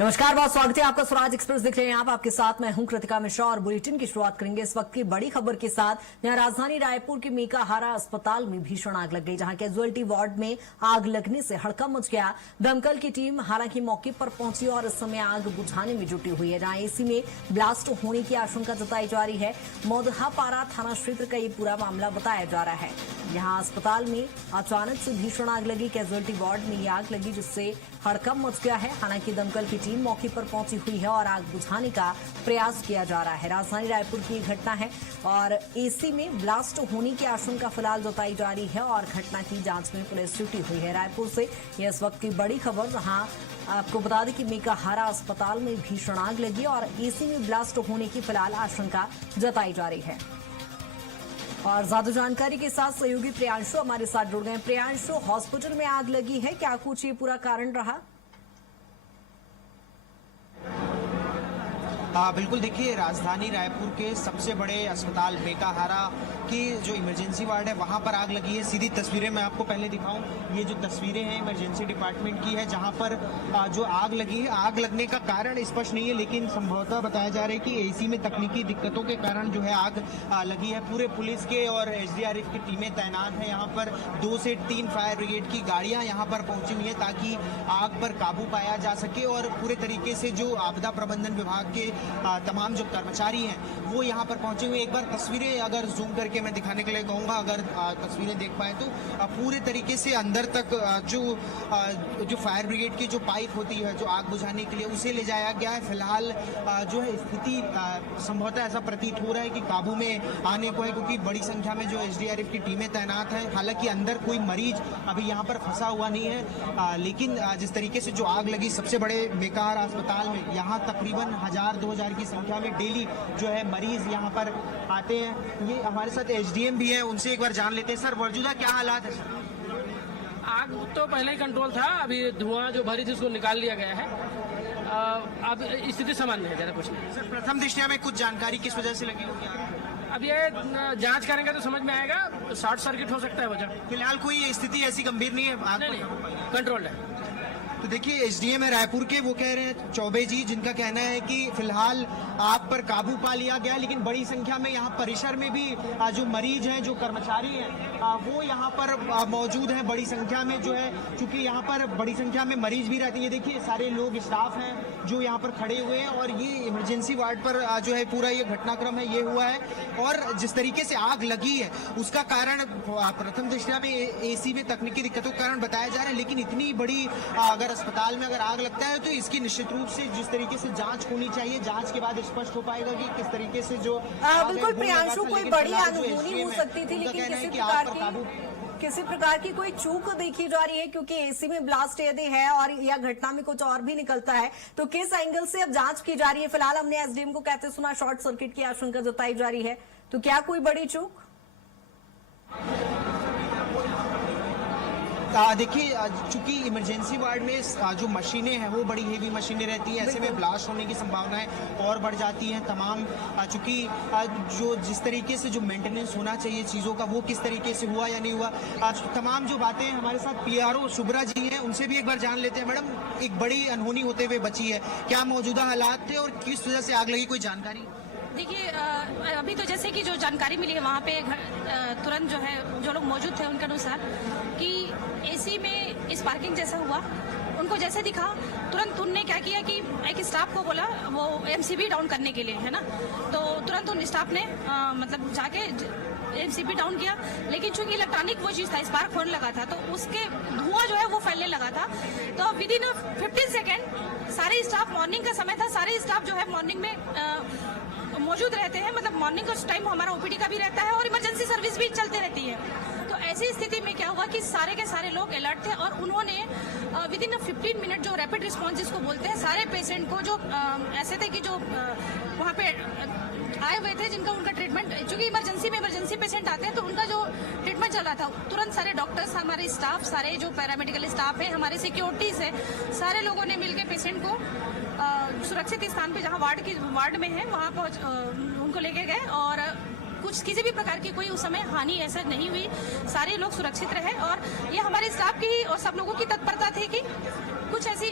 नमस्कार, बहुत स्वागत है आपका। स्वराज एक्सप्रेस देख रहे हैं आप। आपके साथ मैं हूं कृतिका मिश्रा और बुलेटिन की शुरुआत करेंगे इस वक्त की बड़ी खबर के साथ। यहां राजधानी रायपुर के मेकाहारा अस्पताल में भीषण आग लग गई, जहां कैजुअलिटी वार्ड में आग लगने से हड़कंप मच गया। दमकल की टीम हालांकि मौके पर पहुंची और इस समय आग बुझाने में जुटी हुई है, जहां एसी में ब्लास्ट होने की आशंका जताई जा रही है। मोदहापारा थाना क्षेत्र का ये पूरा मामला बताया जा रहा है। यहां अस्पताल में अचानक से भीषण आग लगी, कैजुअलिटी वार्ड में ये आग लगी जिससे हड़कंप मच गया है। हालांकि दमकल की टीम मौके पर पहुंची हुई है और आग बुझाने का प्रयास किया जा रहा है। राजधानी रायपुर की घटना है और एसी में ब्लास्ट होने की आशंका फिलहाल जताई जा रही है और घटना की जांच में पुलिस जुटी हुई है। रायपुर से यह इस वक्त की बड़ी खबर, जहां आपको बता दें कि मेकाहारा अस्पताल में भीषण आग लगी और एसी में ब्लास्ट होने की फिलहाल आशंका जताई जा रही है। और ज्यादा जानकारी के साथ सहयोगी प्रियांशु हमारे साथ जुड़ गए। प्रियांशु, हॉस्पिटल में आग लगी है, क्या कुछ ये पूरा कारण रहा? बिल्कुल, देखिए राजधानी रायपुर के सबसे बड़े अस्पताल मेकाहारा की जो इमरजेंसी वार्ड है वहां पर आग लगी है। सीधी तस्वीरें मैं आपको पहले दिखाऊं। ये जो तस्वीरें हैं इमरजेंसी डिपार्टमेंट की है, जहां पर जो आग लगी है, आग लगने का कारण स्पष्ट नहीं है, लेकिन संभवतः बताया जा रहा है कि एसी में तकनीकी दिक्कतों के कारण जो है आग लगी है। पूरे पुलिस के और एसडीआरएफ की टीमें तैनात है। यहाँ पर 2 से 3 फायर ब्रिगेड की गाड़ियां यहाँ पर पहुंची हुई है ताकि आग पर काबू पाया जा सके। और पूरे तरीके से जो आपदा प्रबंधन विभाग के तमाम जो कर्मचारी हैं वो यहाँ पर पहुंचे हुए। एक बार तस्वीरें अगर जूम करके मैं दिखाने के लिए कहूँगा, अगर तस्वीरें देख पाए तो पूरे तरीके से अंदर तक जो फायर ब्रिगेड की जो पाइप होती है जो आग बुझाने के लिए उसे ले जाया गया है। फिलहाल जो है स्थिति संभवतः ऐसा प्रतीत हो रहा है कि काबू में आने को है, क्योंकि बड़ी संख्या में जो एसडीआरएफ की टीमें तैनात हैं। हालांकि अंदर कोई मरीज अभी यहाँ पर फंसा हुआ नहीं है, लेकिन जिस तरीके से जो आग लगी सबसे बड़े मेकाहारा अस्पताल में, यहाँ तकरीबन 1000-2000 की संख्या में डेली जो है मरीज यहाँ पर आते हैं। ये हमारे साथ एसडीएम भी है, उनसे एक बार जान लेते हैं। सर, मौजूदा क्या हालात है? आग तो पहले ही कंट्रोल था, अभी धुआं जो भरी थी उसको निकाल लिया गया है। अब स्थिति सामान्य है, ज़्यादा कुछ नहीं। सर, प्रथम दृष्टया में कुछ जानकारी किस वजह से लगी होगी? अब ये जांच करेंगे तो समझ में आएगा, शॉर्ट सर्किट हो सकता है वजह। फिलहाल कोई स्थिति ऐसी गंभीर नहीं है, आग नहीं, कंट्रोल है। तो देखिए एसडीएम है रायपुर के, वो कह रहे हैं चौबे जी, जिनका कहना है कि फिलहाल आग पर काबू पा लिया गया, लेकिन बड़ी संख्या में यहाँ परिसर में भी जो मरीज हैं, जो कर्मचारी हैं, वो यहाँ पर मौजूद हैं बड़ी संख्या में। जो है चूंकि यहाँ पर बड़ी संख्या में मरीज भी रहते हैं, ये देखिए सारे लोग स्टाफ हैं जो यहाँ पर खड़े हुए हैं। और ये इमरजेंसी वार्ड पर जो है पूरा ये घटनाक्रम है, ये हुआ है। और जिस तरीके से आग लगी है उसका कारण प्रथम दृष्टया में एसी में तकनीकी दिक्कतों के कारण बताया जा रहा है, लेकिन इतनी बड़ी अगर अस्पताल में अगर आग लगता है तो इसकी निश्चित रूप से जिस तरीके से जांच होनी चाहिए, जांच के बाद स्पष्ट हो पाएगा कि किस तरीके से जो बिल्कुल प्रियांशु, कोई बड़ी अनहोनी हो सकती थी, लेकिन किसी प्रकार की कोई चूक देखी जा रही है, क्योंकि एसी में ब्लास्ट यदि है और या घटना में कुछ और भी निकलता है तो किस एंगल से अब जांच की जा रही है? फिलहाल हमने एसडीएम को कहते सुना शॉर्ट सर्किट की आशंका जताई जा रही है, तो क्या कोई बड़ी चूक? देखिए चूंकि इमरजेंसी वार्ड में जो मशीनें हैं वो बड़ी हेवी मशीनें रहती हैं, ऐसे में ब्लास्ट होने की संभावनाएं और बढ़ जाती हैं। तमाम चूंकि जो जिस तरीके से जो मेंटेनेंस होना चाहिए चीज़ों का, वो किस तरीके से हुआ या नहीं हुआ, तमाम जो बातें हमारे साथ पीआरओ शुभ्रा जी हैं, उनसे भी एक बार जान लेते हैं। मैडम, एक बड़ी अनहोनी होते हुए बची है, क्या मौजूदा हालात थे और किस वजह से आग लगी, कोई जानकारी? देखिए, अभी तो जैसे कि जो जानकारी मिली है वहाँ पे तुरंत जो है जो लोग मौजूद थे उनके अनुसार कि एसी में स्पार्किंग जैसा हुआ, उनको जैसे दिखा तुरंत उनने क्या किया कि एक स्टाफ को बोला वो एमसीबी डाउन करने के लिए, है ना। तो तुरंत उन स्टाफ ने मतलब जाके एमसीबी डाउन किया, लेकिन चूंकि इलेक्ट्रॉनिक वो चीज़ था, स्पार्क होने लगा था, तो उसके धुआं जो है वो फैलने लगा था। तो विद इन 15 सेकेंड सारे स्टाफ, मॉर्निंग का समय था, सारे स्टाफ जो है मॉर्निंग में मौजूद रहते हैं, मतलब मॉर्निंग का टाइम हमारा ओपीडी का भी रहता है और इमरजेंसी सर्विस भी चलती रहती है। तो ऐसी स्थिति में क्या हुआ कि सारे के सारे लोग अलर्ट थे और उन्होंने विद इन 15 मिनट जो रैपिड रिस्पॉन्स जिसको बोलते हैं, सारे पेशेंट को जो ऐसे थे कि जो वहाँ पे आए हुए थे जिनका उनका ट्रीटमेंट, चूंकि इमरजेंसी पेशेंट आते हैं तो उनका जो ट्रीटमेंट चल रहा था, तुरंत सारे डॉक्टर्स, हमारे स्टाफ, सारे जो पैरामेडिकल स्टाफ है, हमारे सिक्योरिटीज है, सारे लोगों ने मिलकर पेशेंट को सुरक्षित स्थान पे जहाँ वार्ड में है वहाँ उनको लेके गए और कुछ किसी भी प्रकार की कोई उस समय हानि ऐसा नहीं हुई, सारे लोग सुरक्षित रहे। और ये हमारे स्टाफ की और सब लोगों की तत्परता थी कि कुछ ऐसी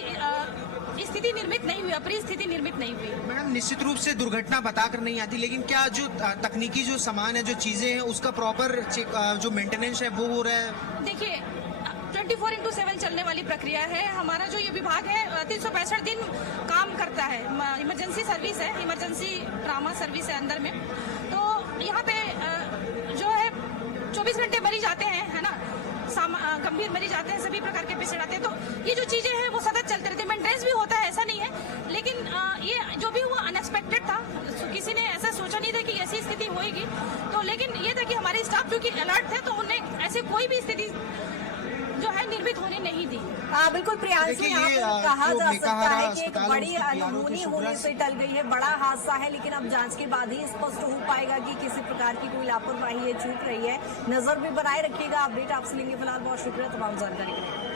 स्थिति निर्मित नहीं हुई, अप्रिय स्थिति निर्मित नहीं हुई। मैडम, निश्चित रूप से दुर्घटना बताकर नहीं आती, लेकिन क्या जो तकनीकी जो सामान है, जो चीजें हैं, उसका प्रॉपर जो मेंटेनेंस है वो हो रहा है? देखिए 24/7 चलने वाली प्रक्रिया है। हमारा जो ये विभाग है 365 दिन काम करता है। इमरजेंसी सर्विस है, इमरजेंसी ट्रामा सर्विस है अंदर में। तो यहाँ पे जो है 24 घंटे मरीज आते हैं, है ना, गंभीर मरीज आते हैं, सभी प्रकार के पेशेंट आते हैं। तो ये जो चीजें हैं वो सतत चलते रहते हैं। मेंटेनेंस भी होता है, ऐसा नहीं है, लेकिन ये जो भी हुआ अनएक्सपेक्टेड था। किसी ने ऐसा सोचा नहीं था कि ऐसी स्थिति होगी। तो लेकिन ये था कि हमारे स्टाफ जो कि अलर्ट थे, तो उन्हें ऐसे कोई भी स्थिति जो है निर्मित होने नहीं दी। बिल्कुल प्रियांशु, यहाँ पर कहा जा सकता है कि एक बड़ी अनहोनी होने से टल गई है, बड़ा हादसा है, लेकिन अब जांच के बाद ही स्पष्ट हो पाएगा कि किसी प्रकार की कोई लापरवाही है, चूक रही है। नजर भी बनाए रखिएगा। अपडेट आपसे लेंगे। फिलहाल बहुत शुक्रिया तमाम जानकारी के लिए।